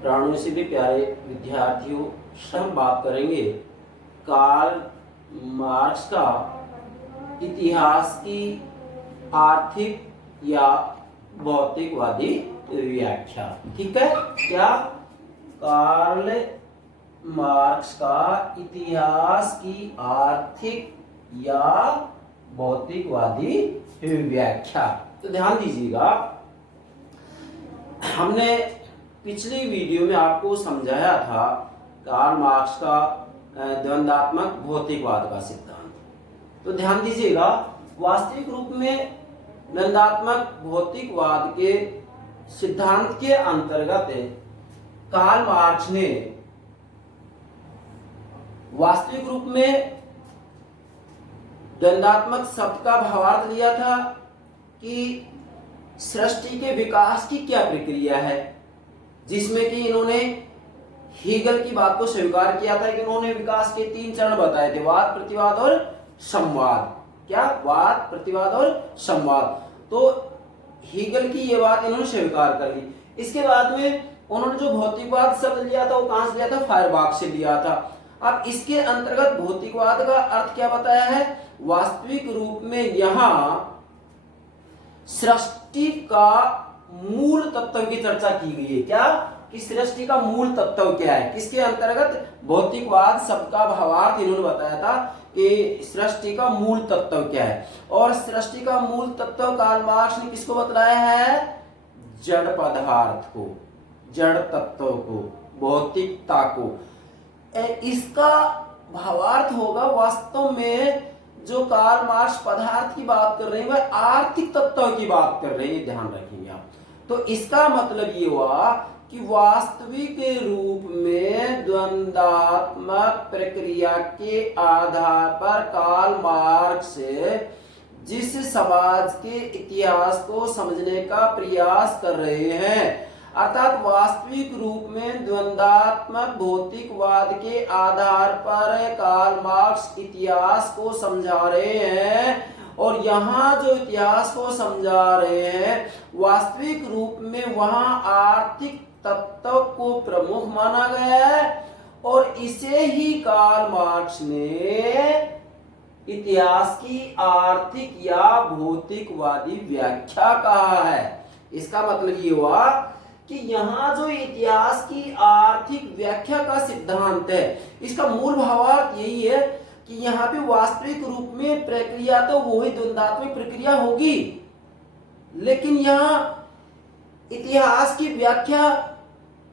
प्राणियों से भी प्यारे विद्यार्थियों, हम बात करेंगे कार्ल मार्क्स का इतिहास की आर्थिक या भौतिकवादी व्याख्या। ठीक है, क्या? कार्ल मार्क्स का इतिहास की आर्थिक या भौतिकवादी व्याख्या। तो ध्यान दीजिएगा, हमने पिछली वीडियो में आपको समझाया था कार्ल मार्क्स का द्वंद्वात्मक भौतिकवाद का सिद्धांत। तो ध्यान दीजिएगा, वास्तविक रूप में द्वंद्वात्मक भौतिकवाद के सिद्धांत के अंतर्गत कार्ल मार्क्स ने वास्तविक रूप में द्वंद्वात्मक शब्द का भावार्थ लिया था कि सृष्टि के विकास की क्या प्रक्रिया है, जिसमें कि इन्होंने हीगल की बात को स्वीकार किया था कि इन्होंने विकास के 3 चरण बताए थे, वाद, प्रतिवाद और संवाद। क्या? वाद, प्रतिवाद और संवाद। तो हीगल की ये बात इन्होंने स्वीकार कर ली। इसके बाद में उन्होंने जो भौतिकवाद शब्द लिया था वो कहां से लिया था? फायरबाख से लिया था। अब इसके अंतर्गत भौतिकवाद का अर्थ क्या बताया है? वास्तविक रूप में यहां सृष्टि का मूल तत्व की चर्चा की गई है। क्या? कि सृष्टि का मूल तत्व क्या है? किसके अंतर्गत? भौतिकवाद शब्द का भावार्थ इन्होंने बताया था कि सृष्टि का मूल तत्व क्या है। और सृष्टि का मूल तत्व कार्ल मार्क्स ने किसको बतलाया है? जड़ पदार्थ को, जड़ तत्व को, भौतिकता को। इसका भावार्थ होगा वास्तव में जो कार्ल मार्क्स पदार्थ की बात कर रहे हैं वह आर्थिक तत्व की बात कर रहे हैं, ध्यान रखेंगे आप। तो इसका मतलब ये हुआ कि वास्तविक रूप में द्वंद्वात्मक प्रक्रिया के आधार पर कार्ल मार्क्स जिस समाज के इतिहास को समझने का प्रयास कर रहे हैं, अर्थात वास्तविक रूप में द्वंद्वात्मक भौतिकवाद के आधार पर कार्ल मार्क्स इतिहास को समझा रहे हैं। और यहाँ जो इतिहास को समझा रहे हैं वास्तविक रूप में वहां आर्थिक तत्व को प्रमुख माना गया है, और इसे ही कार्ल मार्क्स ने इतिहास की आर्थिक या भौतिकवादी व्याख्या कहा है। इसका मतलब ये हुआ कि यहाँ जो इतिहास की आर्थिक व्याख्या का सिद्धांत है, इसका मूल भावार्थ यही है कि यहाँ पे वास्तविक रूप में प्रक्रिया तो वही द्वंद्वात्मक प्रक्रिया होगी, लेकिन यहाँ इतिहास की व्याख्या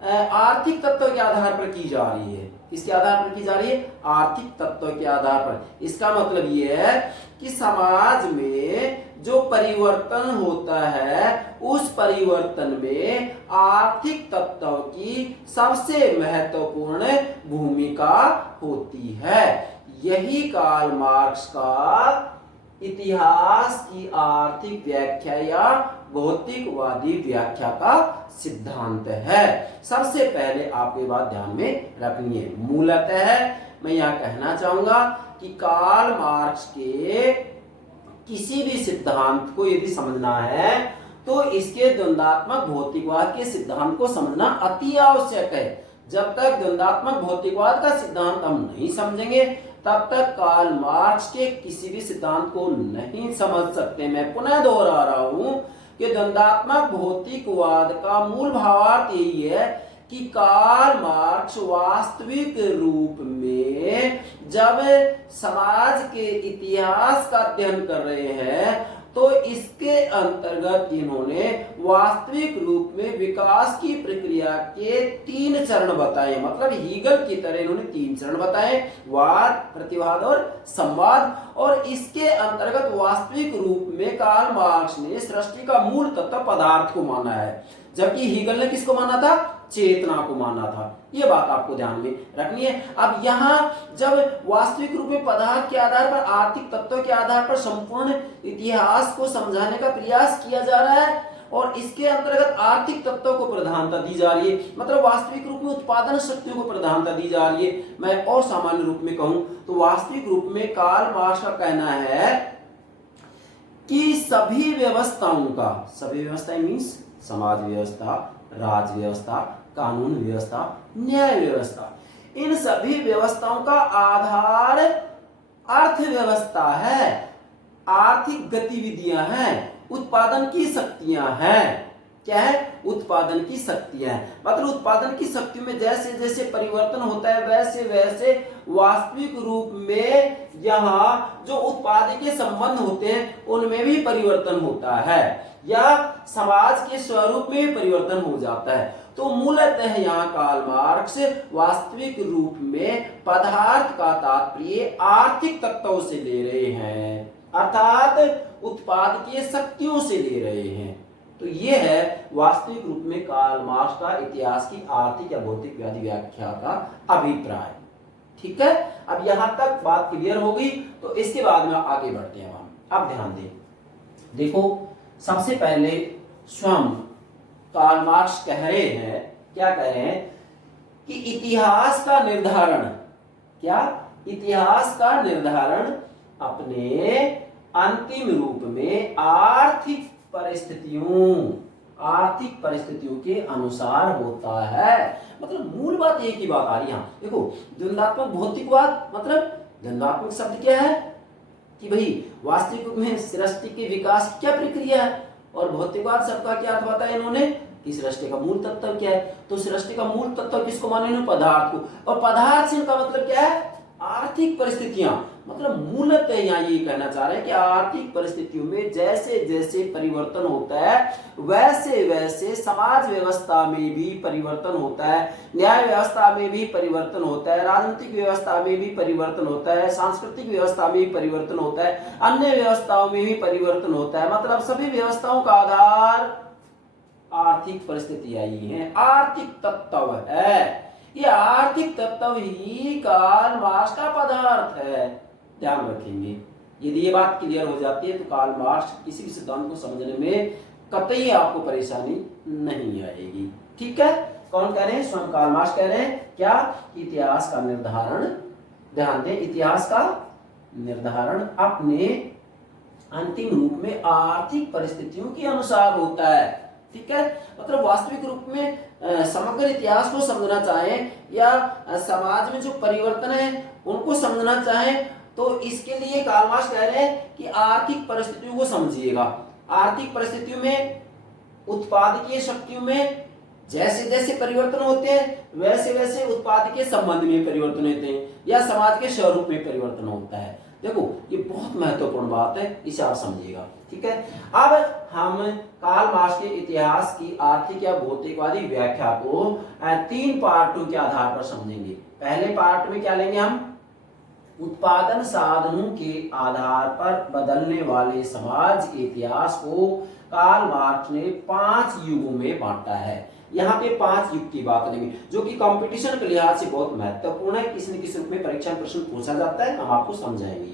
आर्थिक तत्व के आधार पर की जा रही है। किसके आधार पर की जा रही है? आर्थिक तत्व के आधार पर। इसका मतलब यह है कि समाज में जो परिवर्तन होता है उस परिवर्तन में आर्थिक तत्व की सबसे महत्वपूर्ण भूमिका होती है। यही कार्ल मार्क्स का इतिहास की आर्थिक व्याख्या या भौतिकवादी व्याख्या का सिद्धांत है। सबसे पहले आप ये बात ध्यान में रखनी है, मूलतः मैं यह कहना चाहूंगा कि कार्ल मार्क्स के किसी भी सिद्धांत को यदि समझना है तो इसके द्वंद्वात्मक भौतिकवाद के सिद्धांत को समझना अति आवश्यक है। जब तक द्वंद्वात्मक भौतिकवाद का सिद्धांत हम नहीं समझेंगे तब तक कार्ल मार्क्स के किसी भी सिद्धांत को नहीं समझ सकते। मैं पुनः दोहरा रहा हूं कि द्वंद्वात्मक भौतिकवाद का मूल भावार्थ यही है कि कार्ल मार्क्स वास्तविक रूप में जब समाज के इतिहास का अध्ययन कर रहे हैं तो इसके अंतर्गत इन्होंने वास्तविक रूप में विकास की प्रक्रिया के 3 चरण बताए। मतलब हीगल की तरह इन्होंने 3 चरण बताए, वाद, प्रतिवाद और संवाद। और इसके अंतर्गत वास्तविक रूप में कार्ल मार्क्स ने सृष्टि का मूल तत्व पदार्थ को माना है, जबकि हीगल ने किसको माना था? चेतना को माना था। ये बात आपको ध्यान में रखनी है। अब यहाँ जब वास्तविक रूप में पदार्थ के आधार पर, आर्थिक तत्वों के आधार पर संपूर्ण इतिहास को समझाने का प्रयास किया जा रहा है और इसके अंतर्गत आर्थिक तत्वों को प्रधानता दी जा रही है, मतलब वास्तविक रूप में उत्पादन शक्तियों को प्रधानता दी जा रही है। मैं और सामान्य रूप में कहूं तो वास्तविक रूप में कार्ल मार्क्स का कहना है कि सभी व्यवस्थाओं का, सभी व्यवस्थाएं मीन्स समाज व्यवस्था, राज्य व्यवस्था, कानून व्यवस्था, न्याय व्यवस्था। इन सभी व्यवस्थाओं का आधार अर्थव्यवस्था है, आर्थिक गतिविधियां हैं, उत्पादन की शक्तियां हैं। क्या है? उत्पादन की शक्तियां हैं। मतलब उत्पादन की शक्तियों में जैसे जैसे परिवर्तन होता है वैसे वैसे वास्तविक रूप में यहाँ जो उत्पाद के संबंध होते हैं उनमें भी परिवर्तन होता है, या समाज के स्वरूप में भी परिवर्तन हो जाता है। तो मूलतः यहाँ कार्ल मार्क्स वास्तविक रूप में पदार्थ का तात्पर्य आर्थिक तत्वों से ले रहे हैं, अर्थात उत्पादकीय शक्तियों से ले रहे हैं। तो ये है वास्तविक रूप में कार्ल मार्क्स का इतिहास की आर्थिक या भौतिकवादी व्याख्या का अभिप्राय। ठीक है, अब यहां तक बात क्लियर हो गई। तो इसके बाद में आगे बढ़ते हैं हम। अब ध्यान दें, देखो सबसे पहले स्वयं कार्ल मार्क्स कह रहे हैं, क्या कह रहे हैं कि इतिहास का निर्धारण, क्या? इतिहास का निर्धारण अपने अंतिम रूप में आर्थिक परिस्थितियों के अनुसार होता है। मतलब मूल बात एक ही बात आ रही है यहाँ। देखो द्वंद्वात्मक भौतिकवाद, मतलब द्वंद्वात्मक शब्द क्या है कि भाई वास्तविक रूप में सृष्टि के विकास की क्या प्रक्रिया है, और भौतिकवाद शब्द का क्या अर्थ बताया इन्होंने कि सृष्टि का मूल तत्व क्या है। तो सृष्टि का मूल तत्व किसको माने इन्होंने? पदार्थ को। और पदार्थ से इनका मतलब क्या है? आर्थिक परिस्थितियां। मतलब मूलतः यहाँ ये कहना चाह रहे हैं कि आर्थिक परिस्थितियों में जैसे जैसे परिवर्तन होता है वैसे वैसे समाज व्यवस्था में भी परिवर्तन होता है, न्याय व्यवस्था में भी परिवर्तन होता है, राजनीतिक व्यवस्था में भी परिवर्तन होता है, सांस्कृतिक व्यवस्था में भी परिवर्तन होता है, अन्य व्यवस्थाओं में भी परिवर्तन होता है। मतलब सभी व्यवस्थाओं का आधार आर्थिक परिस्थितियां ही है, आर्थिक तत्व है। ये आर्थिक तत्व ही कार्ल मार्क्स का पदार्थ है, ध्यान रखेंगे। यदि ये बात क्लियर हो जाती है तो कार्ल मार्क्स किसी भी सिद्धांत को समझने में कतई आपको परेशानी नहीं आएगी। ठीक है, कौन कह रहे हैं? स्वयं कार्ल मार्क्स कह रहे हैं क्या? इतिहास का निर्धारण, ध्यान दें, इतिहास का निर्धारण अपने अंतिम रूप में आर्थिक परिस्थितियों के अनुसार होता है। ठीक है, मतलब वास्तविक रूप में समग्र इतिहास को समझना चाहें या समाज में जो परिवर्तन है उनको समझना चाहें तो इसके लिए कार्ल मार्क्स कह रहे हैं कि आर्थिक परिस्थितियों को समझिएगा। आर्थिक परिस्थितियों में, उत्पादकीय शक्तियों में जैसे जैसे परिवर्तन होते हैं वैसे वैसे उत्पाद के संबंध में परिवर्तन होते हैं या समाज के स्वरूप में परिवर्तन होता है। देखो ये बहुत महत्वपूर्ण बात है, इसे आप समझिएगा। ठीक है, अब हम कार्ल मार्क्स के इतिहास की आर्थिक या भौतिकवादी व्याख्या को 3 पार्टों के आधार पर समझेंगे। पहले पार्ट में क्या लेंगे हम? उत्पादन साधनों के आधार पर बदलने वाले समाज के इतिहास को कार्ल मार्क्स ने 5 युगों में बांटा है। यहाँ पे 5 युग की बात करेंगे जो कि कंपटीशन के लिहाज से बहुत महत्वपूर्ण है। किसी न किसी रूप में परीक्षा में प्रश्न पूछा जाता है, हम आपको समझाएंगे।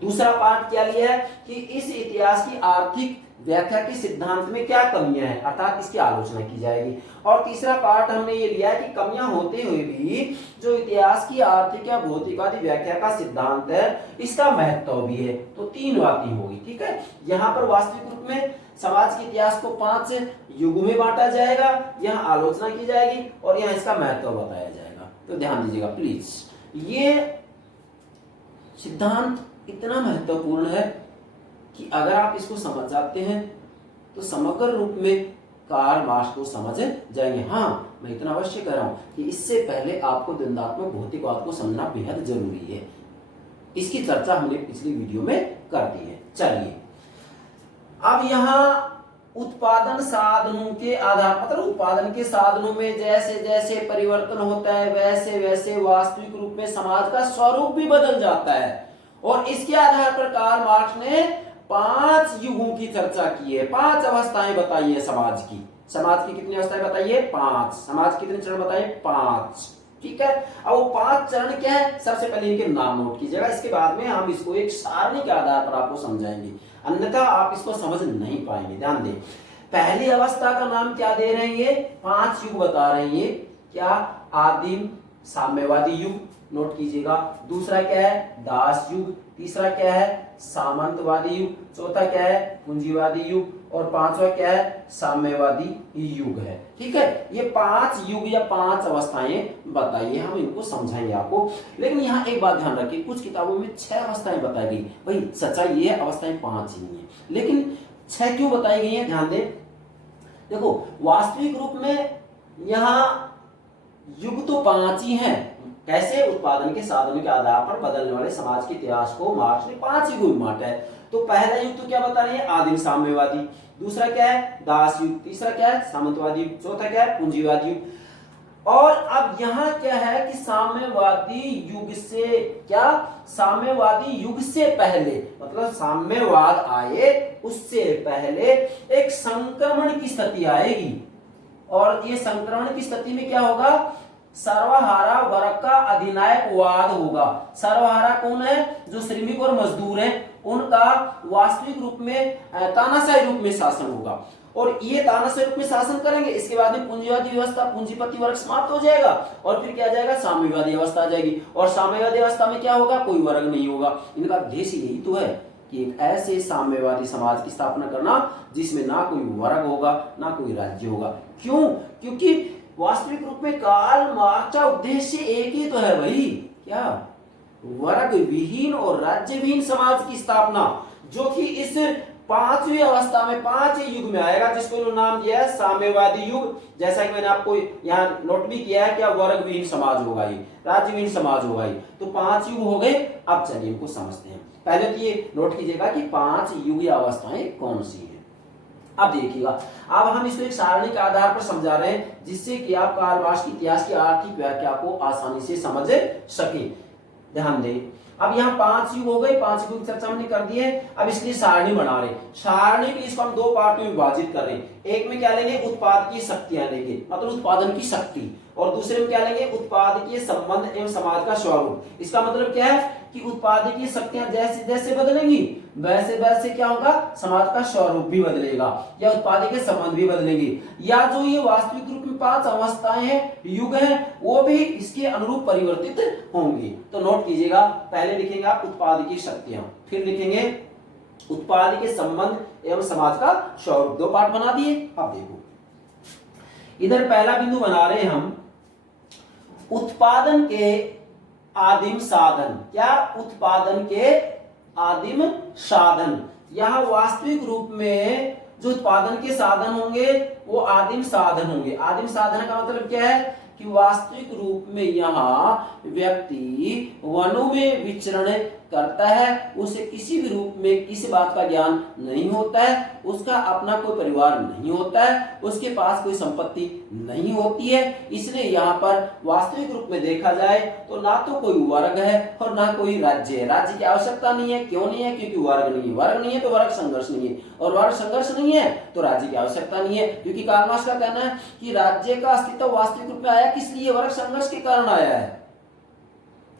दूसरा पार्ट क्या लिया है कि इस इतिहास की आर्थिक व्याख्या के सिद्धांत में क्या कमियां हैं, अर्थात इसकी आलोचना की जाएगी। और तीसरा पार्ट हमने ये लिया है कि कमियां होते हुए भी जो इतिहास की आर्थिक या भौतिकवादी व्याख्या का सिद्धांत है इसका महत्व भी है। तो 3 बातें होगी। ठीक है, यहाँ पर वास्तविक रूप में समाज के इतिहास को 5 युगों में बांटा जाएगा, यहाँ आलोचना की जाएगी और यहाँ इसका महत्व बताया जाएगा। तो ध्यान दीजिएगा प्लीज, ये सिद्धांत इतना महत्वपूर्ण है कि अगर आप इसको समझ जाते हैं तो समग्र रूप में कार्ल मार्क्स को समझ जाएंगे। हाँ, मैं इतना अवश्य कह रहा हूं कि इससे पहले आपको द्वंद्वात्मक भौतिकवाद को समझना बेहद जरूरी है। इसकी चर्चा हमने पिछली वीडियो में कर दी है। चलिए अब यहाँ उत्पादन साधनों के आधार, मतलब उत्पादन के साधनों में जैसे जैसे परिवर्तन होता है वैसे वैसे वास्तविक रूप में समाज का स्वरूप भी बदल जाता है। और इसके आधार पर कार्ल मार्क्स ने 5 युगों की चर्चा की है, 5 अवस्थाएं बताई है समाज की। समाज की कितनी अवस्थाएं बताइए? 5। समाज कितने चरण बताइए? 5। ठीक है, अब वो 5 चरण क्या है? सबसे पहले इनके नाम नोट कीजिएगा, इसके बाद में हम इसको एक सारणी के आधार पर आपको समझाएंगे, अन्यथा आप इसको समझ नहीं पाएंगे। ध्यान दें, पहली अवस्था का नाम क्या दे रहे हैं? 5 युग बता रहे हैं। क्या? आदिम साम्यवादी युग, नोट कीजिएगा। दूसरा क्या है, दास युग। तीसरा क्या है, सामंतवादी युग। चौथा क्या है, पूंजीवादी युग। और पांचवा क्या है, साम्यवादी युग है। ठीक है, ये 5 युग या 5 अवस्थाएं बताइए, हम इनको समझाएंगे आपको। लेकिन यहाँ एक बात ध्यान रखिए, कुछ किताबों में 6 अवस्थाएं बताई गई। भाई सच्चाई ये है, अवस्थाएं 5 ही हैं, लेकिन 6 क्यों बताई गई है, ध्यान दें। देखो वास्तविक रूप में यहाँ युग तो 5 ही हैं। कैसे, उत्पादन के साधनों के आधार पर बदलने वाले समाज के इतिहास को मार्क्स ने 5 युग में बांटा है। तो पहला युग तो क्या बता रहे हैं, आदिम साम्यवादी। दूसरा क्या है, दास युग। तीसरा क्या है, सामंतवादी युग। चौथा क्या है, पूंजीवादी युग। और अब यहाँ क्या है कि साम्यवादी युग से क्या, साम्यवादी युग से पहले, मतलब साम्यवाद आए उससे पहले एक संक्रमण की स्थिति आएगी। और ये संक्रमण की स्थिति में क्या होगा, सर्वहारा वर्ग का अधिनायकवाद होगा। सर्वहारा कौन है, जो श्रमिक और मजदूर हैं, उनका वास्तविक रूप में तानाशाही रूप में शासन होगा। और ये तानाशाही रूप में शासन करेंगे, इसके बाद में पूंजीवादी व्यवस्था, पूंजीपति वर्ग समाप्त हो जाएगा और फिर क्या आ जाएगा, साम्यवादी अवस्था आ जाएगी। और साम्यवादी अवस्था में क्या होगा, कोई वर्ग नहीं होगा। इनका उद्देश्य यही तो है कि एक ऐसे साम्यवादी समाज की स्थापना करना जिसमें ना कोई वर्ग होगा ना कोई राज्य होगा। क्यों, क्योंकि वास्तविक रूप में कार्ल मार्क्स का उद्देश्य एक ही तो है भाई, क्या, वर्ग विहीन और राज्य विहीन समाज की स्थापना, जो कि इस 5वीं अवस्था में 5 युग में आएगा, जिसको इन्होंने नाम दिया है साम्यवादी युग। जैसा कि मैंने आपको यहाँ नोट भी किया है, क्या वर्ग विहीन समाज होगा ये, राज्य विहीन समाज होगा ये। तो 5 युग हो गए। अब चलिए इनको समझते हैं। पहले तो ये नोट कीजिएगा कि 5 युग या अवस्थाएं कौन सी हैं। अब देखिएगा, अब हम इसको एक सारणी के आधार पर समझा रहे हैं, जिससे कि आप कार्ल मार्क्स की इतिहास की आर्थिक व्याख्या को आसानी से समझ सके। ध्यान दें, अब यहाँ 5 युग हो गए, 5 युग की चर्चा हमने कर दी है। अब इसलिए सारणी बना रहे, सारणी की इसको हम 2 पार्ट में विभाजित कर रहे हैं। एक में क्या लेंगे, उत्पाद की शक्तियां लेंगे, मतलब उत्पादन की शक्ति। और दूसरे में क्या लेंगे, उत्पादकीय संबंध एवं समाज का स्वरूप। इसका मतलब क्या है कि उत्पादकीय शक्तियां जैसे जैसे बदलेंगी वैसे वैसे क्या होगा, समाज का स्वरूप भी बदलेगा या उत्पादकीय संबंध भी बदलेंगे, या जो ये वास्तविक रूप में 5 अवस्थाएं हैं, युग हैं, वो भी इसके अनुरूप परिवर्तित होंगे। तो नोट कीजिएगा, पहले लिखेंगे आप उत्पादकीय शक्तियां, फिर लिखेंगे उत्पादकीय संबंध एवं समाज का स्वरूप। 2 पार्ट बना दिए। अब देखो इधर पहला बिंदु बना रहे हम उत्पादन के आदिम साधन। क्या, उत्पादन के आदिम साधन। यहां वास्तविक रूप में जो उत्पादन के साधन होंगे वो आदिम साधन होंगे। आदिम साधन का मतलब क्या है कि वास्तविक रूप में यहाँ व्यक्ति वनों में विचरण करता है, उसे किसी भी रूप में किसी बात का ज्ञान नहीं होता है, उसका अपना कोई परिवार नहीं होता है, उसके पास कोई संपत्ति नहीं होती है। इसलिए यहाँ पर वास्तविक रूप में देखा जाए तो ना तो कोई वर्ग है और ना कोई राज्य है। राज्य की आवश्यकता नहीं है। क्यों नहीं है, क्योंकि वर्ग नहीं है। वर्ग नहीं है तो वर्ग संघर्ष नहीं है, और वर्ग संघर्ष नहीं है तो राज्य की आवश्यकता नहीं है। क्योंकि कार्ल मार्क्स का कहना है कि राज्य का अस्तित्व वास्तविक रूप में आया किस लिए, वर्ग संघर्ष के कारण आया है।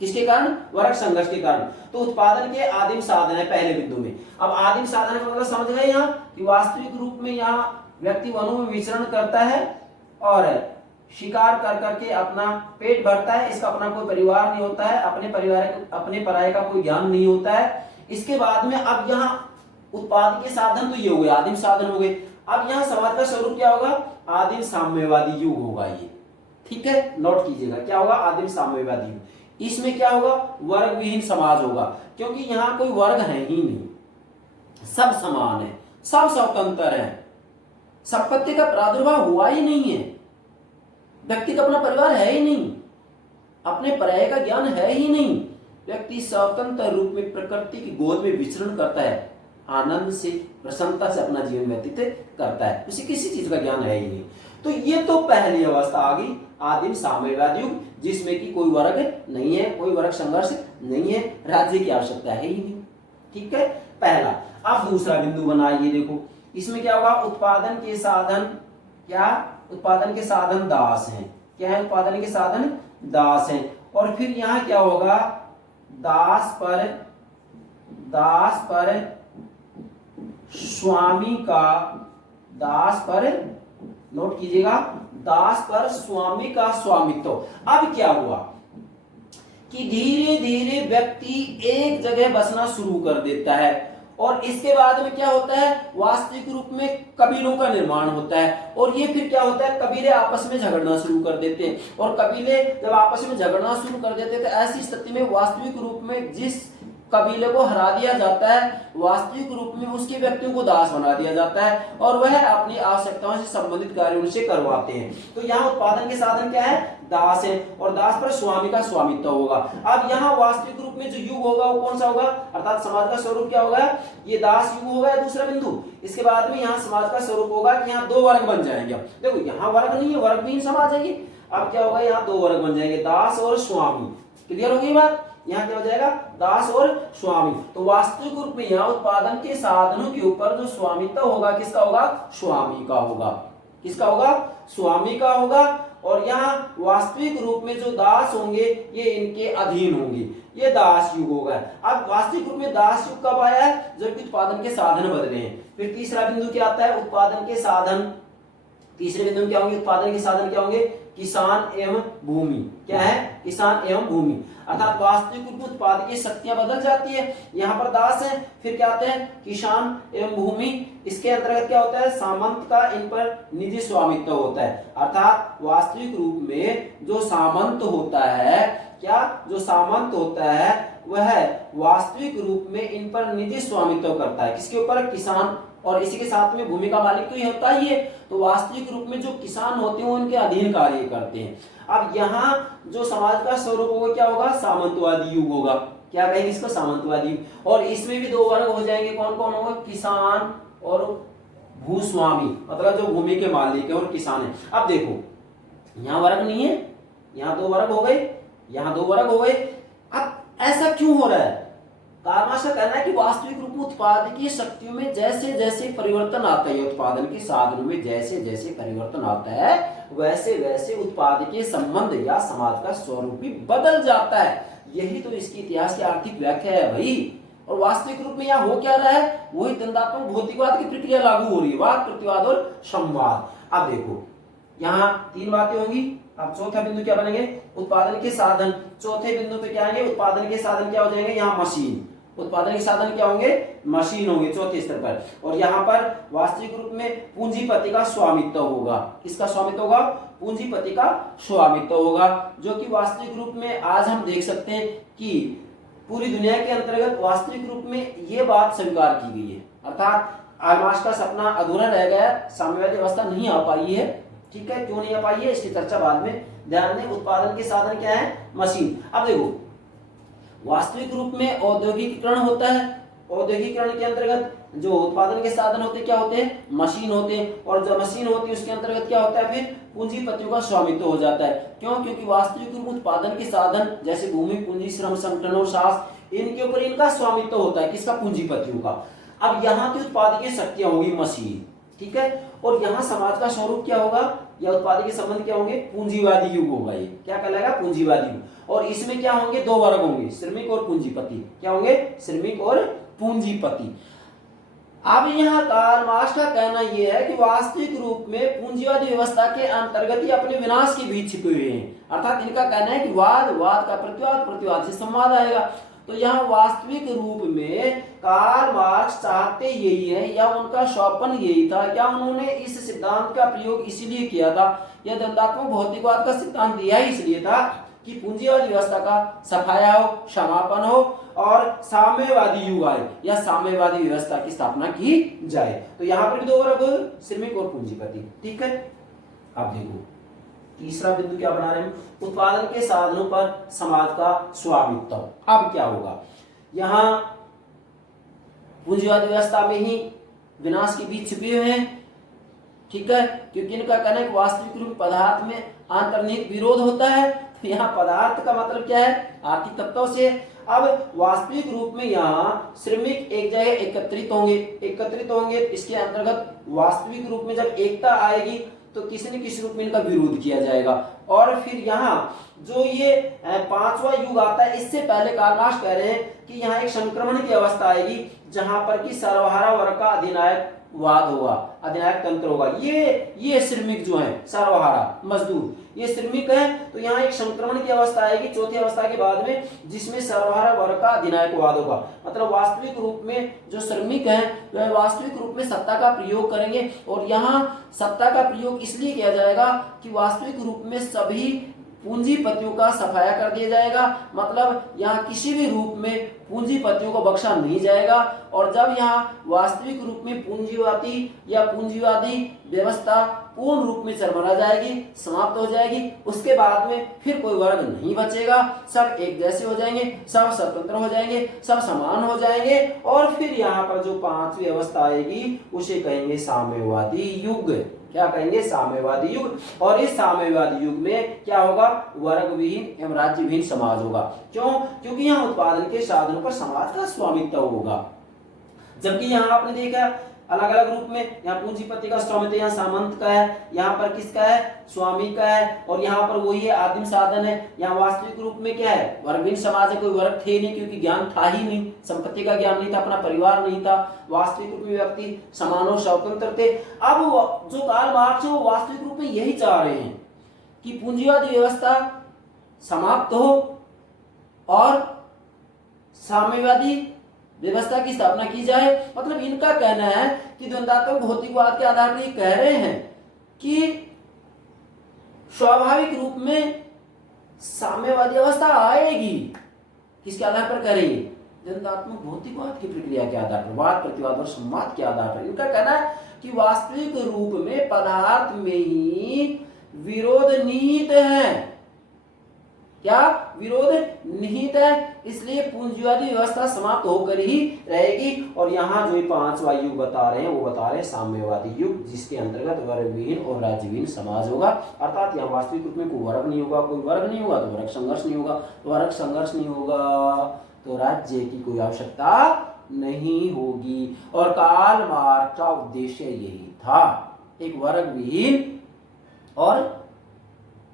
किसके कारण, वर्ग संघर्ष के कारण। तो उत्पादन के आदिम साधन है पहले बिंदु में। अब आदिम साधन का मतलब समझ गए यहाँ कि वास्तविक रूप में यहाँ व्यक्ति वनों में विचरण करता है और शिकार कर करके अपना पेट भरता है, इसका अपना कोई परिवार नहीं होता है, अपने पराये का कोई ज्ञान नहीं होता है। इसके बाद में अब यहाँ उत्पाद के साधन तो ये हो गए, आदिम साधन हो गए। अब यहाँ समाज का स्वरूप क्या होगा, आदिम साम्यवादी युग होगा ये। ठीक है, नोट कीजिएगा क्या होगा, आदिम साम्यवादी युग। इसमें क्या होगा, वर्ग विहीन समाज होगा, क्योंकि यहाँ कोई वर्ग है ही नहीं, सब समान है, सब स्वतंत्र है, संपत्ति का प्रादुर्भाव हुआ ही नहीं है, व्यक्ति का अपना परिवार है ही नहीं, अपने पर्याय का ज्ञान है ही नहीं। व्यक्ति स्वतंत्र रूप में प्रकृति की गोद में विचरण करता है, आनंद से प्रसन्नता से अपना जीवन व्यतीत करता है, उसे किसी चीज का ज्ञान है ही नहीं। तो ये तो पहली अवस्था आ गई, आदिम साम्यवाद युग, जिसमें कि कोई वर्ग नहीं है, कोई वर्ग संघर्ष नहीं है, राज्य की आवश्यकता है ही नहीं। ठीक है, पहला। अब दूसरा बिंदु बनाइए, देखो इसमें क्या होगा, उत्पादन के साधन, क्या, उत्पादन के साधन दास हैं। क्या है, उत्पादन के साधन दास हैं। और फिर यहाँ क्या होगा, दास पर स्वामी का, दास पर, नोट कीजिएगा, दास पर स्वामी का स्वामित्व। अब क्या हुआ कि धीरे धीरे व्यक्ति एक जगह बसना शुरू कर देता है और इसके बाद में क्या होता है, वास्तविक रूप में कबीलों का निर्माण होता है। और ये फिर क्या होता है, कबीले आपस में झगड़ना शुरू कर देते हैं और कबीले जब आपस में झगड़ना शुरू कर देते हैं तो ऐसी स्थिति में वास्तविक रूप में जिस कबीले को हरा दिया जाता है वास्तविक रूप में उसके व्यक्तियों को दास बना दिया जाता है और वह अपनी आवश्यकताओं से संबंधित कार्य उनसे करवाते हैं। तो यहाँ उत्पादन के साधन क्या है, दास है और दास पर स्वामी का स्वामित्व होगा। अब यहाँ वास्तविक रूप में जो युग होगा वो कौन सा होगा, अर्थात समाज का स्वरूप क्या होगा, ये दास युग होगा। दूसरा बिंदु, इसके बाद में यहाँ समाज का स्वरूप होगा कि यहाँ दो वर्ग बन जाएंगे। देखो यहाँ वर्ग नहीं है, वर्ग विहीन समाज है ये। अब क्या होगा, यहाँ दो वर्ग बन जाएंगे, दास और स्वामी। क्लियर हो गई बात, यहाँ क्या हो जाएगा, दास और स्वामी। तो वास्तविक रूप में यहाँ उत्पादन के साधनों के ऊपर जो स्वामित्व होगा किसका होगा, स्वामी का होगा। किसका होगा, स्वामी का होगा। और यहाँ वास्तविक रूप में जो दास होंगे ये इनके अधीन होंगे, ये दास युग होगा। अब वास्तविक रूप में दास युग कब आया है, जबकि उत्पादन के साधन बदले हैं। फिर तीसरा बिंदु क्या आता है, उत्पादन के साधन। तीसरे बिंदु क्या होंगे, उत्पादन के साधन क्या होंगे, किसान एवं भूमि। क्या है, किसान एवं भूमि। अर्थात वास्तविक रूप में उत्पादकीय शक्तियां बदल जाती है। यहाँ पर दास है, फिर क्या आते हैं, किसान एवं भूमि। इसके अंतर्गत क्या होता है, सामंत का इन पर निजी स्वामित्व होता है। अर्थात वास्तविक रूप में जो सामंत होता है, क्या जो सामंत होता है वह वास्तविक रूप में इन पर निजी स्वामित्व करता है। किसके ऊपर, किसान। और इसी के साथ में भूमि का मालिक तो ये होता ही है। तो वास्तविक रूप में जो किसान होते हैं वो इनके अधीन कार्य करते हैं। अब यहाँ जो समाज का स्वरूप होगा क्या होगा, सामंतवादी युग होगा। क्या कहेंगे इसको, सामंतवादी युग। और इसमें भी दो वर्ग हो जाएंगे, कौन कौन होगा, किसान और भूस्वामी, मतलब जो भूमि के मालिक है और किसान है। अब देखो यहाँ वर्ग नहीं है, यहाँ दो वर्ग हो गए, यहाँ दो वर्ग हो गए। अब ऐसा क्यों हो रहा है, कारमाश का कहना है कि वास्तविक रूप में उत्पादकीय शक्तियों में जैसे जैसे परिवर्तन आता है, उत्पादन के साधनों में जैसे जैसे परिवर्तन आता है वैसे वैसे उत्पादकीय संबंध या समाज का स्वरूप भी बदल जाता है। यही तो इसकी इतिहास की आर्थिक व्याख्या है भाई। और वास्तविक रूप में यहाँ हो क्या रहा है, वही द्वंद्वात्मक भौतिकवाद की प्रक्रिया लागू हो रही है, वाद प्रतिवाद और संवाद। अब देखो यहाँ तीन बातें होंगी। अब चौथा बिंदु क्या बनेंगे, उत्पादन के साधन। चौथे बिंदु पे क्या आएंगे, उत्पादन के साधन क्या हो जाएंगे, यहाँ मशीन। उत्पादन के साधन क्या होंगे, मशीन होंगे चौथे स्तर पर। और यहाँ पर वास्तविक रूप में पूंजीपति का स्वामित्व होगा। किसका स्वामित्व होगा, पूंजीपति का स्वामित्व होगा। जो कि वास्तविक रूप में आज हम देख सकते हैं कि पूरी दुनिया के अंतर्गत वास्तविक रूप में ये बात स्वीकार की गई है। अर्थात आलमास का सपना अधूरा रह गया, साम्यवादी व्यवस्था नहीं आ पाई है। ठीक है, क्यों नहीं आ पाई है इसकी चर्चा बाद में। ध्यान दें, उत्पादन के साधन क्या है, मशीन। अब देखो वास्तविक रूप में औद्योगिकीकरण होता है। औद्योगिकीकरण के अंतर्गत जो उत्पादन के साधन होते हैं क्या होते हैं, मशीन होते हैं। और जो मशीन होती है उसके अंतर्गत क्या होता है, फिर पूंजीपतियों का स्वामित्व हो जाता है। क्यों, क्योंकि वास्तविक रूप उत्पादन के साधन जैसे भूमि, पूंजी, श्रम, संगठन और शास्त्र, इनके ऊपर इनका स्वामित्व होता है। किसका, पूंजीपतियों का। अब यहाँ की उत्पादकीय शक्तियां होगी मशीन। ठीक है, और यहाँ समाज का स्वरूप क्या होगा या उत्पादकीय संबंध क्या होंगे, पूंजीवादी युग होगा। ये क्या कहलाएगा, पूंजीवादी युग। और इसमें क्या होंगे, दो वर्ग होंगे, श्रमिक और पूंजीपति। क्या होंगे, श्रमिक और पूंजीपति। अब यहाँ कार्ल मार्क्स का कहना यह है कि वास्तविक रूप में पूंजीवादी व्यवस्था के अंतर्गत ही अपने विनाश के बीच छिपे हुए हैं। अर्थात इनका कहना है कि वाद, वाद का प्रतिवाद, प्रतिवाद से संवाद आएगा। तो यहाँ वास्तविक रूप में कार्ल मार्क्स चाहते यही है या उनका स्वप्न यही था, या उन्होंने इस सिद्धांत का प्रयोग इसीलिए किया था, या द्वंद्वात्मक भौतिकवाद का सिद्धांत दिया ही इसलिए था कि पूंजीवादी व्यवस्था का सफाया हो, समापन हो और साम्यवादी युग आए या साम्यवादी व्यवस्था की स्थापना की जाए। तो यहाँ पर भी दो वर्ग, श्रमिक और पूंजीपति। ठीक है, अब देखो तीसरा बिंदु क्या बना रहे हैं, उत्पादन के साधनों पर समाज का स्वामित्व। अब क्या होगा, यहाँ पूंजीवादी व्यवस्था में ही विनाश के बीच छिपे हुए हैं। ठीक है, क्योंकि इनका कहना है कि वास्तविक रूप पदार्थ में अंतर्निहित विरोध होता है। तो यहाँ पदार्थ का मतलब क्या है, आर्थिक तत्वों से। अब वास्तविक रूप में यहाँ श्रमिक एक जगह एकत्रित होंगे। इसके अंतर्गत वास्तविक रूप में जब एकता आएगी तो किसी न किसी रूप में इनका विरोध किया जाएगा। और फिर यहाँ जो ये पांचवा युग आता है, इससे पहले कार्ल मार्क्स कह रहे हैं कि यहाँ एक संक्रमण की अवस्था आएगी जहां पर कि सर्वहारा वर्ग का अधिनायक वाद होगा, अधिनायक तंत्र होगा। ये श्रमिक जो है सर्वहारा मजदूर, ये श्रमिक है, तो यहाँ एक संक्रमण की अवस्था आएगी चौथी अवस्था के बाद में, जिसमें सर्वहारा वर्ग का अधिनायकवाद होगा। मतलब वास्तविक रूप में जो श्रमिक हैं वह वास्तविक रूप में सत्ता का प्रयोग करेंगे, और यहाँ सत्ता का प्रयोग इसलिए किया जाएगा कि वास्तविक रूप में सभी पूंजीपतियों का सफाया कर दिया जाएगा। मतलब यहाँ किसी भी रूप में पूंजीपतियों को बख्शा नहीं जाएगा, और जब यहाँ वास्तविक रूप में पूंजीवादी या पूंजीवादी व्यवस्था पूर्ण रूप में चरमरा जाएगी, समाप्त हो जाएगी, उसके बाद में फिर कोई वर्ग नहीं बचेगा, सब एक जैसे हो जाएंगे, सब स्वतंत्र हो जाएंगे, सब समान हो जाएंगे, और फिर यहाँ पर जो पांचवी अवस्था आएगी उसे कहेंगे साम्यवादी युग। क्या कहेंगे? साम्यवादी युग। और इस साम्यवादी युग में क्या होगा? वर्ग विहीन एवं राज्य विहीन समाज होगा। क्यों? क्योंकि यहाँ उत्पादन के साधनों पर समाज का स्वामित्व होगा। जबकि यहाँ आपने देखा अलग अलग रूप में, यहाँ पूंजीपति का स्वामित्व, यहाँ सामंत का है, यहाँ पर किसका है? स्वामी का है, और यहाँ पर वही है आदिम साधन है। यहाँ वास्तविक रूप में क्या है? वर्गहीन समाज है, कोई वर्ग थे नहीं, क्योंकि ज्ञान था ही नहीं, संपत्ति का ज्ञान नहीं था, अपना परिवार नहीं था। वास्तविक रूप में व्यक्ति समान और स्वतंत्र थे। अब जो कार्ल मार्क्स है वो वास्तविक रूप में यही चाह रहे हैं कि पूंजीवादी व्यवस्था समाप्त हो और साम्यवादी व्यवस्था की स्थापना की जाए। मतलब इनका कहना है कि द्वंद्वात्मक भौतिकवाद के आधार पर ये कह रहे हैं कि स्वाभाविक रूप में साम्यवादी अवस्था आएगी। किसके आधार पर कह रही है? द्वंद्वात्मक भौतिकवाद की प्रक्रिया के आधार पर, वाद प्रतिवाद और संवाद के आधार पर। इनका कहना है कि वास्तविक रूप में पदार्थ में ही विरोध निहित है। क्या? विरोध निहित है, इसलिए पूंजीवादी व्यवस्था समाप्त होकर ही रहेगी। और यहाँ जो पांचवा युग बता रहे हैं वो बता रहे हैं साम्यवादी युग, जिसके अंतर्गत वर्ग विहीन और राज्य विहीन समाज होगा। अर्थात यहाँ वास्तविक रूप में कोई वर्ग नहीं होगा, कोई वर्ग नहीं होगा तो वर्ग संघर्ष नहीं होगा, वर्ग संघर्ष नहीं होगा तो राज्य की कोई आवश्यकता नहीं होगी। और कार्ल मार्क्स का उद्देश्य यही था, एक वर्ग विहीन और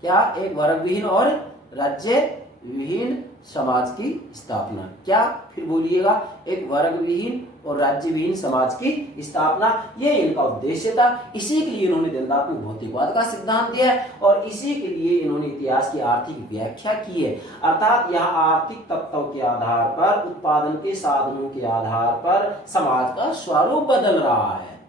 क्या? एक वर्ग विहीन और राज्य विहीन समाज की स्थापना। क्या? फिर बोलिएगा, एक वर्ग विहीन और राज्य विहीन समाज की स्थापना, ये इनका उद्देश्य था। इसी के लिए इन्होंने द्वंद्वात्मक भौतिकवाद का सिद्धांत दिया है, और इसी के लिए इन्होंने इतिहास की आर्थिक व्याख्या की है। अर्थात यहाँ आर्थिक तत्वों के आधार पर, उत्पादन के साधनों के आधार पर समाज का स्वरूप बदल रहा है।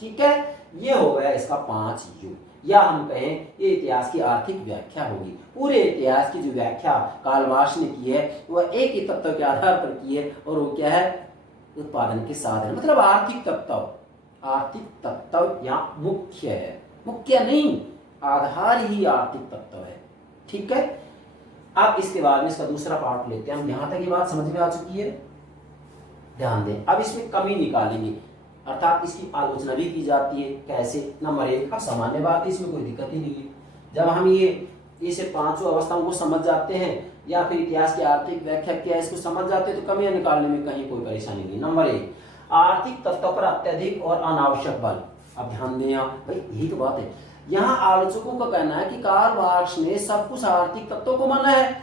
ठीक है, ये हो गया इसका 5 युग, या हम कहें ये इतिहास की आर्थिक व्याख्या होगी। पूरे इतिहास की जो व्याख्या कार्ल मार्क्स ने की है वह एक ही तत्व के आधार पर की है, और वो क्या है? उत्पादन के साधन, मतलब आर्थिक तत्व। आर्थिक तत्व यहाँ मुख्य है, मुख्य नहीं, आधार ही आर्थिक तत्व है। ठीक है, अब इसके बाद में इसका दूसरा पार्ट लेते हैं हम। यहां तक ये बात समझ में आ चुकी है, ध्यान दें। अब इसमें कमी निकालेंगे, अर्थात इसकी आलोचना भी की जाती है। कैसे? नंबर 1, सामान्य बात है, इसमें कोई दिक्कत ही नहीं है। जब हम ये से पांचों अवस्थाओं को समझ जाते हैं, या फिर इतिहास की आर्थिक व्याख्या क्या है इसको समझ जाते हैं, तो कमियां निकालने में कहीं कोई परेशानी नहीं। नंबर 1, आर्थिक तत्व पर अत्यधिक और अनावश्यक बल। अब ध्यान दें, यहाँ भाई यही तो बात है। यहाँ आलोचकों का कहना है कि कार्ल मार्क्स ने सब कुछ आर्थिक तत्वों को माना है,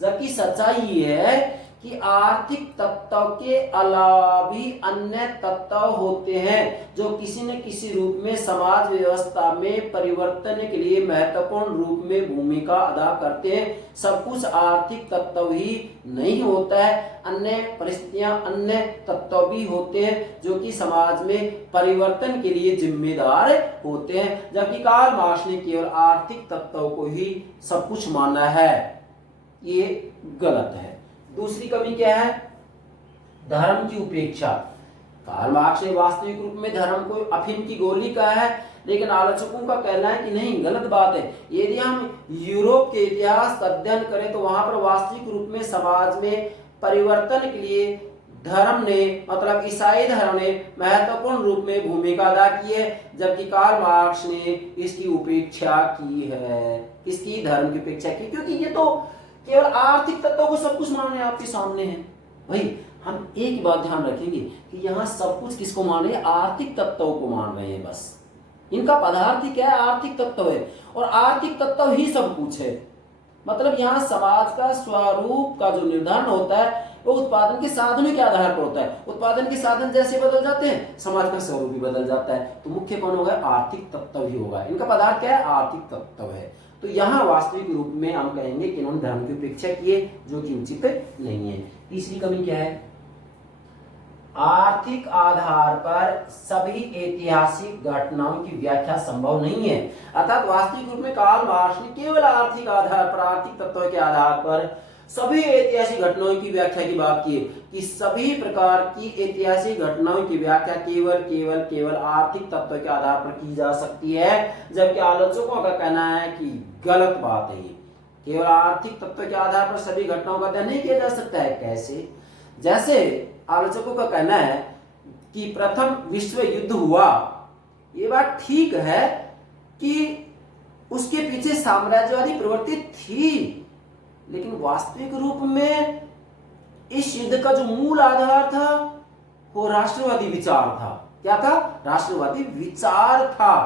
जबकि सच्चाई ये है कि आर्थिक तत्व के अलावा भी अन्य तत्व होते हैं जो किसी न किसी रूप में समाज व्यवस्था में परिवर्तन के लिए महत्वपूर्ण रूप में भूमिका अदा करते हैं। सब कुछ आर्थिक तत्व ही नहीं होता है, अन्य परिस्थितियां, अन्य तत्व भी होते हैं जो कि समाज में परिवर्तन के लिए जिम्मेदार होते हैं। जबकि कार्ल मार्क्स ने केवल आर्थिक तत्व को ही सब कुछ माना है, ये गलत है। दूसरी कमी क्या है? धर्म की उपेक्षा। कार्ल मार्क्स ने वास्तविक रूप में धर्म को अफीम की गोली कहा है, लेकिन आलोचकों का कहना है कि नहीं, गलत बात है। यदि हम यूरोप के इतिहास का अध्ययन करें तो वहां पर वास्तविक रूप में समाज में परिवर्तन के लिए धर्म ने, मतलब ईसाई धर्म ने महत्वपूर्ण रूप में भूमिका अदा की है, जबकि कार्ल मार्क्स ने इसकी उपेक्षा की है। इसकी धर्म की उपेक्षा की, क्योंकि ये तो केवल आर्थिक तत्वों को सब कुछ मानने आपके सामने है। भाई हम एक बात ध्यान रखेंगे कि यहाँ सब कुछ किसको मान रहे हैं? आर्थिक तत्वों को मान रहे हैं बस। इनका पदार्थ ही क्या है, आर्थिक तत्व है, और आर्थिक तत्व ही सब कुछ है। मतलब यहाँ समाज का स्वरूप का जो निर्धारण होता है वो उत्पादन के साधनों के आधार पर होता है। उत्पादन के साधन जैसे बदल जाते हैं समाज का स्वरूप भी बदल जाता है। तो मुख्य कौन होगा, आर्थिक तत्व ही होगा। इनका पदार्थ क्या है, आर्थिक तत्व है। तो यहाँ वास्तविक रूप में हम कहेंगे कि इन्होंने धर्म की उपेक्षा की है, जो कि उचित नहीं है। तीसरी कमी क्या है, आर्थिक आधार पर सभी ऐतिहासिक घटनाओं की व्याख्या संभव नहीं है। अर्थात वास्तविक रूप में कार्ल मार्क्स ने केवल आर्थिक आधार पर, आर्थिक तत्वों के आधार पर सभी ऐतिहासिक घटनाओं की व्याख्या की बात की है कि सभी प्रकार की ऐतिहासिक घटनाओं की व्याख्या केवल केवल केवल आर्थिक तत्वों के आधार पर की जा सकती है, जबकि आलोचकों का कहना है कि गलत बात है। केवल आर्थिक तत्व के आधार पर सभी घटनाओं का अध्ययन नहीं किया जा सकता है। कैसे, जैसे आलोचकों का कहना है कि प्रथम विश्व युद्ध हुआ, ये बात ठीक है कि उसके पीछे साम्राज्यवादी प्रवृत्ति थी, लेकिन वास्तविक रूप में इस युद्ध का जो मूल आधार था वो राष्ट्रवादी विचार था। क्या था, राष्ट्रवादी विचार था।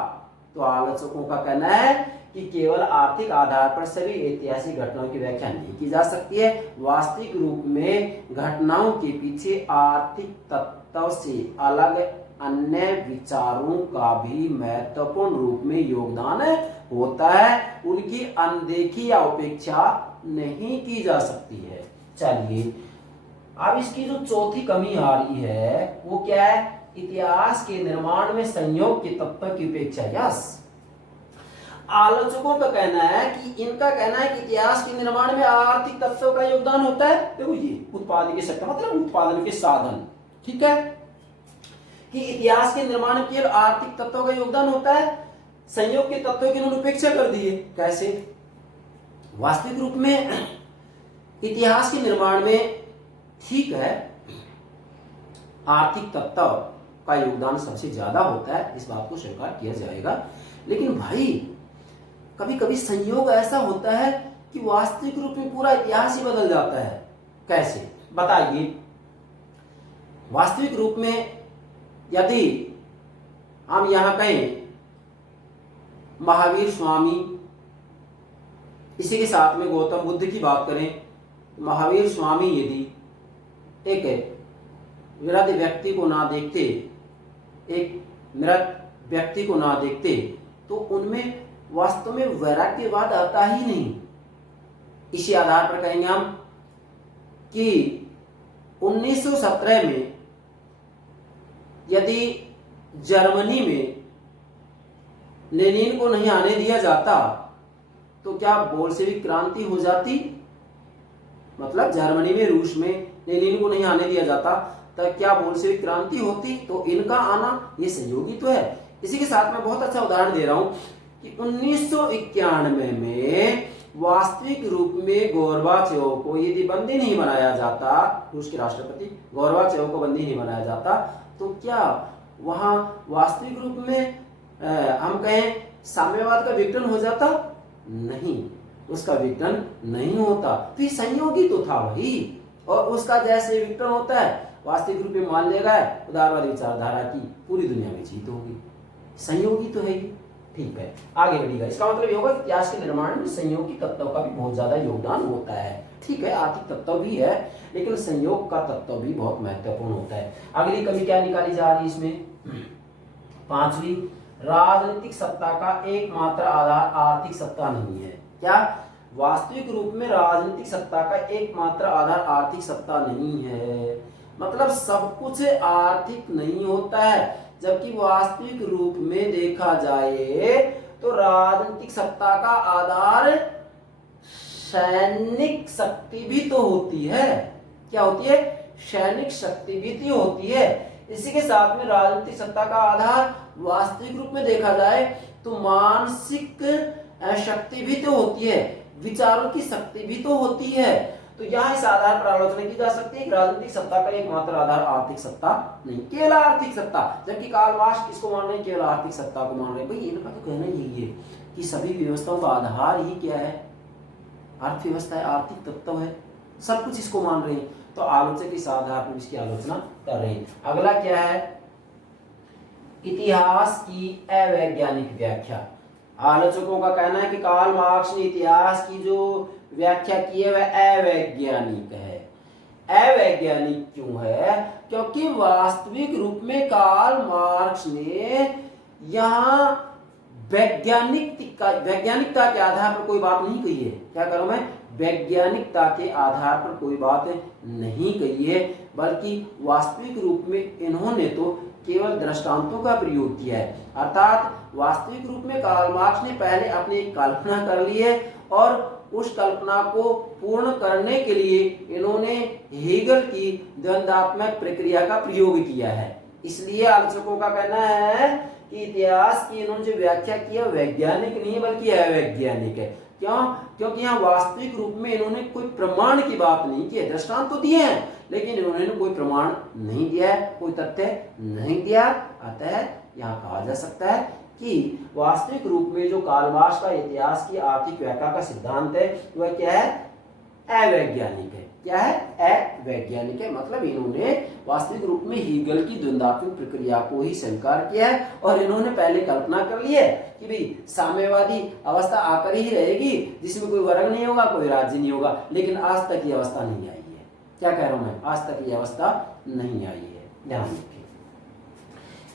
तो आलोचकों का कहना है कि केवल आर्थिक आधार पर सभी ऐतिहासिक घटनाओं की व्याख्या नहीं की जा सकती है। वास्तविक रूप में घटनाओं के पीछे आर्थिक तत्व से अलग अन्य विचारों का भी महत्वपूर्ण रूप में योगदान होता है, उनकी अनदेखी या उपेक्षा नहीं की जा सकती है। चलिए अब इसकी जो चौथी कमी आ रही है वो क्या है, इतिहास के निर्माण में संयोग के तत्व की उपेक्षा। यस, आलोचकों का कहना है कि इनका कहना है कि इतिहास के निर्माण में आर्थिक तत्वों का योगदान होता है। देखो ये उत्पादन की शक्ति मतलब उत्पादन के साधन, ठीक है, कि इतिहास के निर्माण में केवल आर्थिक तत्वों का योगदान होता है, संयोग के तत्वों की उन्होंने उपेक्षा कर दी है। कैसे, वास्तविक रूप में इतिहास के निर्माण में ठीक है आर्थिक तत्व का योगदान सबसे ज्यादा होता है, इस बात को स्वीकार किया जाएगा, लेकिन भाई कभी कभी संयोग ऐसा होता है कि वास्तविक रूप में पूरा इतिहास ही बदल जाता है। कैसे, बताइए। वास्तविक रूप में यदि हम यहां कहें महावीर स्वामी, इसी के साथ में गौतम बुद्ध की बात करें, महावीर स्वामी यदि एक वृद्ध व्यक्ति को ना देखते, एक मृत व्यक्ति को ना देखते, तो उनमें वास्तव में वैराग्यवाद आता ही नहीं। इसी आधार पर कहेंगे हम कि 1917 में यदि जर्मनी में लेनिन को नहीं आने दिया जाता तो क्या बोल्शेविक क्रांति हो जाती। मतलब जर्मनी में, रूस में लेनिन को नहीं आने दिया जाता तब क्या बोल्शेविक क्रांति होती। तो इनका आना ये संयोगी तो है। इसी के साथ मैं बहुत अच्छा उदाहरण दे रहा हूं कि 1991 में वास्तविक रूप में गोर्बाचेव को यदि बंदी नहीं बनाया जाता, रूस के राष्ट्रपति गोर्बाचेव को बंदी नहीं बनाया जाता, तो क्या वहां वास्तविक रूप में हम कहें साम्यवाद का विघटन हो जाता। नहीं, उसका विघटन नहीं होता। तो ये संयोगी तो था वही, और उसका जैसे विघटन होता है वास्तविक रूप में मान लेगा उदारवादी विचारधारा की पूरी दुनिया में जीत होगी। संयोगी तो है ये, ठीक है, आगे बढ़ेगा। इसका मतलब ये होगा कि इतिहास के निर्माण में संयोगी तत्व का भी बहुत ज्यादा योगदान होता है। ठीक है, आर्थिक तत्व भी है, लेकिन संयोग का तत्व भी बहुत महत्वपूर्ण होता है। अगली कमी क्या निकाली जा रही है इसमें, पांचवी, राजनीतिक सत्ता का एकमात्र आधार आर्थिक सत्ता नहीं है। क्या, वास्तविक रूप में राजनीतिक सत्ता का एकमात्र आधार आर्थिक सत्ता नहीं है। मतलब सब कुछ आर्थिक नहीं होता है, जबकि वास्तविक रूप में देखा जाए तो राजनीतिक सत्ता का आधार सैनिक शक्ति भी तो होती है। क्या होती है, सैनिक शक्ति भी तो होती है। इसी के साथ में राजनीतिक सत्ता का आधार वास्तविक रूप में देखा जाए तो मानसिक शक्ति भी तो होती है, विचारों की शक्ति भी तो होती है। तो यहाँ इस आधार पर आलोचना की जा सकती है कि राजनीतिक सत्ता का एकमात्र आधार आर्थिक सत्ता नहीं, केवल आर्थिक सत्ता। जबकि कार्ल मार्क्स किसको मान रहे हैं, केवल आर्थिक सत्ता को मान रहे हैं। भाई इनका तो कहना यही है कि सभी व्यवस्थाओं का आधार ही क्या है, अर्थव्यवस्था है, आर्थिक तत्व है, सब कुछ इसको मान रहे हैं। तो आलोचक इस आधार पर इसकी आलोचना कर रहे हैं। अगला क्या है इतिहास की अवैज्ञानिक व्याख्या। आलोचकों का कहना है कि कार्ल मार्क्स ने इतिहास की जो व्याख्या की है वह अवैज्ञानिक है। अवैज्ञानिक क्यों है? क्योंकि वास्तविक रूप में कार्ल मार्क्स ने यहाँ वैज्ञानिकता के आधार पर कोई बात नहीं कही है। क्या करूं मैं? वैज्ञानिकता के आधार पर कोई बात नहीं कही है, बल्कि वास्तविक रूप में इन्होंने तो केवल दृष्टांतों का प्रयोग किया है। अर्थात वास्तविक रूप में कार्ल मार्क्स ने पहले अपनी एक कल्पना कर ली है और उस कल्पना को पूर्ण करने के लिए इन्होंने हेगल की द्वंद्वात्मक प्रक्रिया का प्रयोग किया है। इसलिए आलोचकों का कहना है कि इतिहास की इन्होंने जो व्याख्या की है वैज्ञानिक नहीं बल्कि अवैज्ञानिक है। क्यों? क्योंकि यहाँ वास्तविक रूप में इन्होंने कोई प्रमाण की बात नहीं की है। दृष्टांत तो दिए हैं लेकिन इन्होंने कोई प्रमाण नहीं दिया है, कोई तथ्य नहीं दिया। अतः यहाँ कहा जा सकता है कि वास्तविक रूप में जो कार्ल मार्क्स का इतिहास की आर्थिक व्याख्या का सिद्धांत है वह क्या है? अवैज्ञानिक है। क्या है? अवैज्ञानिक है। मतलब इन्होंने वास्तविक रूप में हीगल की द्वंद्वात्मक प्रक्रिया को ही स्वीकार किया है और इन्होंने पहले कल्पना कर ली है कि भाई साम्यवादी अवस्था आकर ही रहेगी जिसमें कोई वर्ग नहीं होगा, कोई राज्य नहीं होगा। लेकिन आज तक ये अवस्था नहीं आई है। क्या कह रहा हूं मैं? आज तक ये अवस्था नहीं आई है। ध्यान रखिए।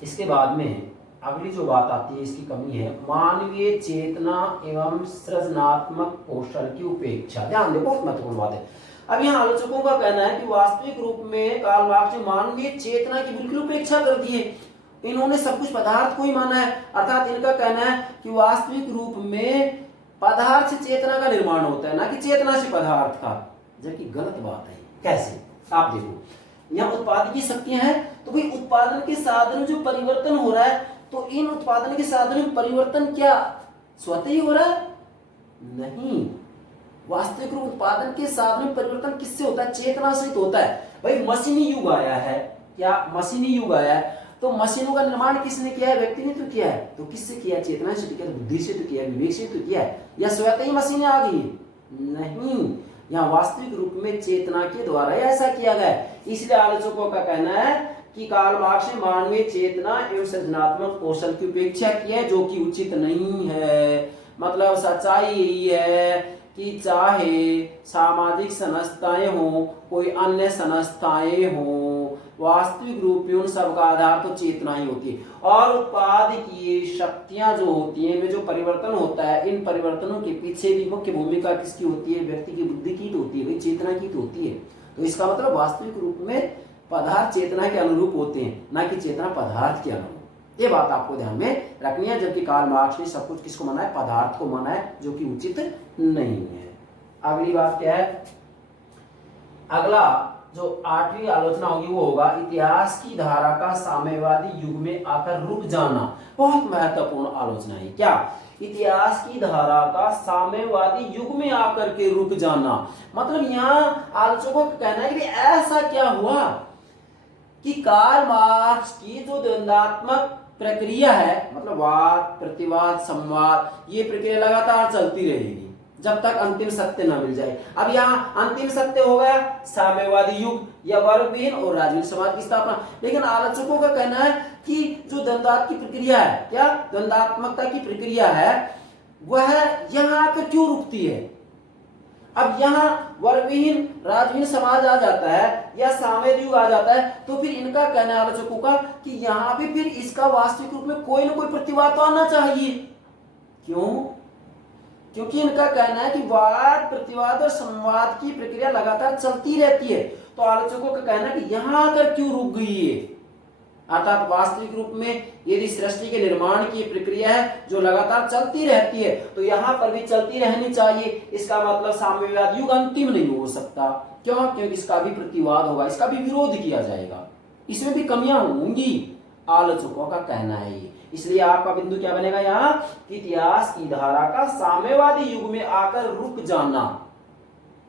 इसके बाद में अगली जो बात आती है, इसकी कमी है मानवीय चेतना एवं सृजनात्मक कौशल की उपेक्षा। ध्यान दे, बहुत महत्वपूर्ण बात है। अब यहाँ आलोचकों का कहना है कि वास्तविक रूप में कार्ल मार्क्स ने मानवीय चेतना की बिल्कुल उपेक्षा कर दी है। इन्होंने सब कुछ पदार्थ को ही माना है। अर्थात इनका कहना है कि वास्तविक रूप में पदार्थ से चेतना का निर्माण होता है, ना कि चेतना से पदार्थ का, जबकि गलत बात है। कैसे? आप देखो, यहाँ उत्पादन की शक्तियां हैं तो भाई उत्पादन के साधन जो परिवर्तन हो रहा है तो इन उत्पादन के साधन में परिवर्तन क्या स्वतः ही हो रहा है? नहीं। वास्तविक रूप उत्पादन के साधन में परिवर्तन किससे होता है? चेतना से तो होता है। भाई मशीनी युग आया है। क्या मशीनी युग आया है? तो मशीनों का निर्माण किसने किया है? व्यक्ति ने तो किया है। तो किससे किया? चेतना से किया, बुद्धि से तो किया, विवेक से तो किया है, या स्वतः ही मशीनें आ गई? नहीं, यहाँ वास्तविक रूप में चेतना के द्वारा ऐसा किया गया है। इसलिए आलोचकों का कहना है कि कार्ल मार्क्स ने मानवीय चेतना एवं सृजनात्मक कौशल की उपेक्षा की है, जो कि उचित नहीं है। मतलब सच्चाई यही है कि चाहे सामाजिक संस्थाएं हो, कोई अन्य संस्थाएं हो, वास्तविक रूप में उन सब का आधार तो चेतना ही होती है। और उत्पाद की शक्तियां जो होती हैं, में जो परिवर्तन होता है, इन परिवर्तनों के पीछे भी मुख्य भूमिका किसकी होती है? व्यक्ति की बुद्धि की तो होती है, भाई चेतना की तो होती है। तो इसका मतलब वास्तविक रूप में पदार्थ चेतना के अनुरूप होते हैं, ना कि चेतना पदार्थ के अनुरूप। ये बात आपको ध्यान में रखनी है। जबकि कार्ल मार्क्स ने सब कुछ किसको माना है? पदार्थ को माना है, जो कि उचित नहीं है। अगली बात क्या है? अगला जो 8वीं आलोचना होगी वो होगा इतिहास की धारा का साम्यवादी युग में आकर रुक जाना। बहुत महत्वपूर्ण आलोचना है। क्या? इतिहास की धारा का साम्यवादी युग में आकर के रुक जाना। मतलब यहाँ आलोचकों का कहना है कि ऐसा क्या हुआ कि कार्ल मार्क्स की जो द्वंद्वात्मक प्रक्रिया है, मतलब वाद प्रतिवाद संवाद, ये प्रक्रिया लगातार चलती रहेगी जब तक अंतिम सत्य ना मिल जाए। अब यहाँ अंतिम सत्य हो गया साम्यवादी युग या वर्गविहीन और राजनीतिक समाज की स्थापना। लेकिन आलोचकों का कहना है कि जो द्वंद्वात्मक की प्रक्रिया है, क्या द्वंद्वात्मकता की प्रक्रिया है, वह यहाँ आकर क्यों रुकती है? अब यहाँ वर्गविहीन राजनीतिक समाज आ जाता है या साम्यवादी युग आ जाता है, तो फिर इनका कहना है आलोचकों का कि यहाँ पे फिर इसका वास्तविक रूप में कोई ना कोई प्रतिवाद तो आना चाहिए। क्यों? क्योंकि इनका कहना है कि वाद प्रतिवाद और संवाद की प्रक्रिया लगातार चलती रहती है। तो आलोचकों का कहना है कि यहां आकर क्यों रुक गई है? अर्थात वास्तविक रूप में यदि सृष्टि के निर्माण की प्रक्रिया है जो लगातार चलती रहती है, तो यहां पर भी चलती रहनी चाहिए। इसका मतलब साम्यवाद युग अंतिम नहीं हो सकता। क्यों? क्योंकि इसका भी प्रतिवाद होगा, इसका भी विरोध किया जाएगा, इसमें भी कमियां होंगी। आलोचकों का कहना है ये। इसलिए आपका बिंदु क्या बनेगा यहाँ? इतिहास की धारा का साम्यवादी युग में आकर रुक जाना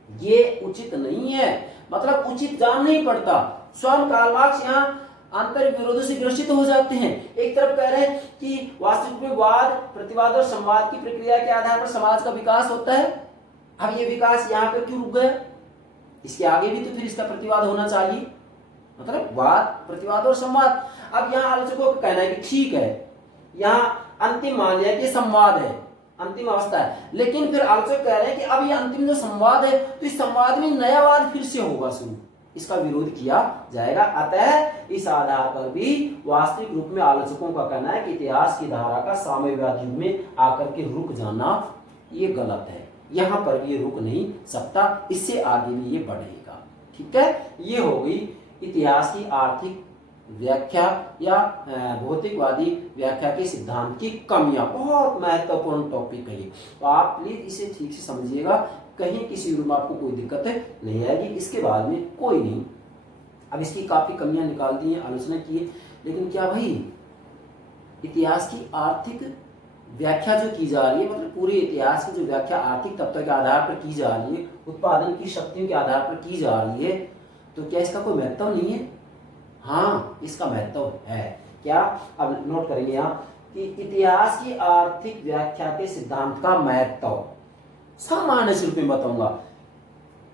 ये उचित नहीं है। मतलब उचित जान नहीं पड़ता। स्वयं कार्ल मार्क्स यहाँ अंतर विरोधों से ग्रसित हो जाते हैं। एक तरफ कह रहे हैं कि वास्तविक में वाद प्रतिवाद और संवाद की प्रक्रिया के आधार पर समाज का विकास होता है। अब ये विकास यहाँ पर क्यों रुक गया? इसके आगे भी तो फिर इसका प्रतिवाद होना चाहिए। मतलब वाद, प्रतिवाद और संवाद। अब यहाँ आलोचकों का कहना है कि ठीक है, यहाँ अंतिम मान लिया कि संवाद है, अंतिम अवस्था है, लेकिन फिर आलोचक कह रहे हैं कि अब ये अंतिम जो संवाद है तो इस संवाद में नया वाद फिर से होगा शुरू, इसका विरोध किया जाएगा। अतः इस आधार पर भी वास्तविक रूप में आलोचकों का कहना है कि इतिहास की धारा का साम्यवाद युग में आकर के रुक जाना ये गलत है, यहाँ पर भी ये रुक नहीं सकता, इससे आगे भी ये बढ़ेगा। ठीक है, ये हो गई इतिहास की आर्थिक व्याख्या या भौतिकवादी व्याख्या के सिद्धांत की कमियां। बहुत महत्वपूर्ण टॉपिक है ये, तो आप प्लीज इसे ठीक से समझिएगा, कहीं किसी रूप में आपको कोई दिक्कत नहीं आएगी। इसके बाद में कोई नहीं, अब इसकी काफी कमियां निकाल दी है, आलोचना की है, लेकिन क्या भाई इतिहास की आर्थिक व्याख्या जो की जा रही है, मतलब पूरे इतिहास की जो व्याख्या आर्थिक तत्व के आधार पर की जा रही है, उत्पादन की शक्तियों के आधार पर की जा रही है, तो क्या इसका कोई महत्व नहीं है? हाँ, इसका महत्व है। क्या? अब नोट करेंगे यहाँ कि इतिहास की आर्थिक व्याख्या के सिद्धांत का महत्व सामान्य रूप में बताऊंगा।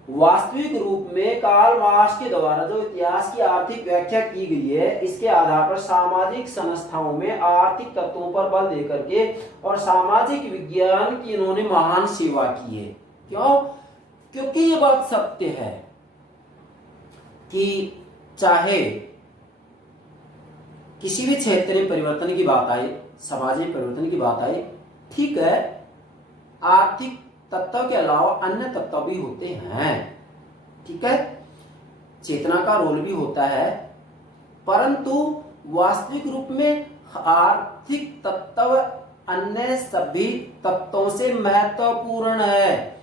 वास्तविक रूप में कार्ल मार्क्स के द्वारा जो इतिहास की आर्थिक व्याख्या की गई है, इसके आधार पर सामाजिक संस्थाओं में आर्थिक तत्वों पर बल देकर के और सामाजिक विज्ञान की इन्होंने महान सेवा की है। क्यों? क्योंकि ये बात सत्य है कि चाहे किसी भी क्षेत्र में परिवर्तन की बात आए, समाज में परिवर्तन की बात आए, ठीक है, आर्थिक तत्व के अलावा अन्य तत्व भी होते हैं, ठीक है, चेतना का रोल भी होता है, परंतु वास्तविक रूप में आर्थिक तत्व अन्य सभी तत्वों से महत्वपूर्ण है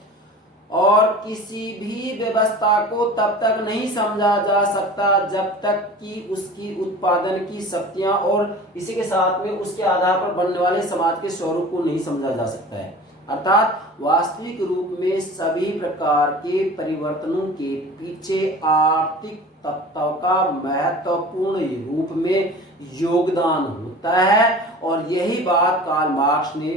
और किसी भी व्यवस्था को तब तक नहीं समझा जा सकता जब तक कि उसकी उत्पादन की शक्तियां और इसी के साथ में उसके आधार पर बनने वाले समाज के स्वरूप को नहीं समझा जा सकता है। अर्थात वास्तविक रूप में सभी प्रकार के परिवर्तनों के पीछे आर्थिक तत्व का महत्वपूर्ण रूप में योगदान होता है और यही बात कार्ल मार्क्स ने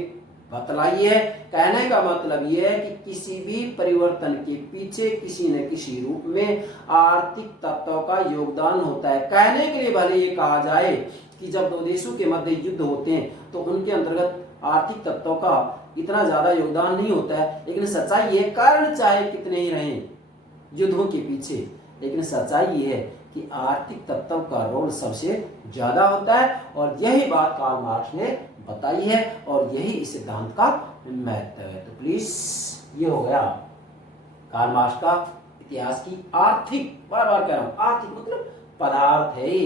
बतलाई है। कहने का मतलब यह है कि किसी भी परिवर्तन के पीछे किसी न किसी रूप में आर्थिक तत्व का योगदान होता है। कहने के लिए भले ये कहा जाए कि जब दो देशों के मध्य युद्ध होते हैं तो उनके अंतर्गत आर्थिक तत्व का इतना ज्यादा योगदान नहीं होता है, लेकिन सच्चाई ये, कारण चाहे कितने ही रहें युद्धों के पीछे, लेकिन सच्चाई ये है कि आर्थिक तत्व का रोल सबसे ज्यादा होता है और यही बात कार्ल मार्क्स ने बताई है और यही इस सिद्धांत का महत्व है। तो प्लीज ये हो गया कार्ल मार्क्स का इतिहास की आर्थिक, बार बार कह रहा हूं, आर्थिक मतलब पदार्थ है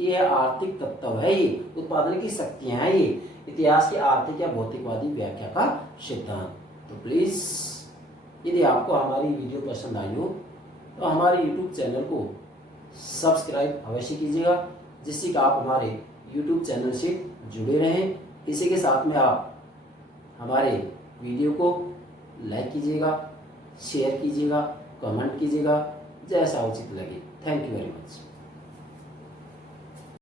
ये आर्थिक तत्व है, ये उत्पादन की शक्तियां हैं, ये इतिहास की आर्थिक या भौतिकवादी व्याख्या का सिद्धांत। तो प्लीज यदि आपको हमारी वीडियो पसंद आई हो तो हमारे YouTube चैनल को सब्सक्राइब अवश्य कीजिएगा, जिससे कि आप हमारे YouTube चैनल से जुड़े रहें। इसी के साथ में आप हमारे वीडियो को लाइक कीजिएगा, शेयर कीजिएगा, कमेंट कीजिएगा, जैसा उचित लगे। Thank you very much.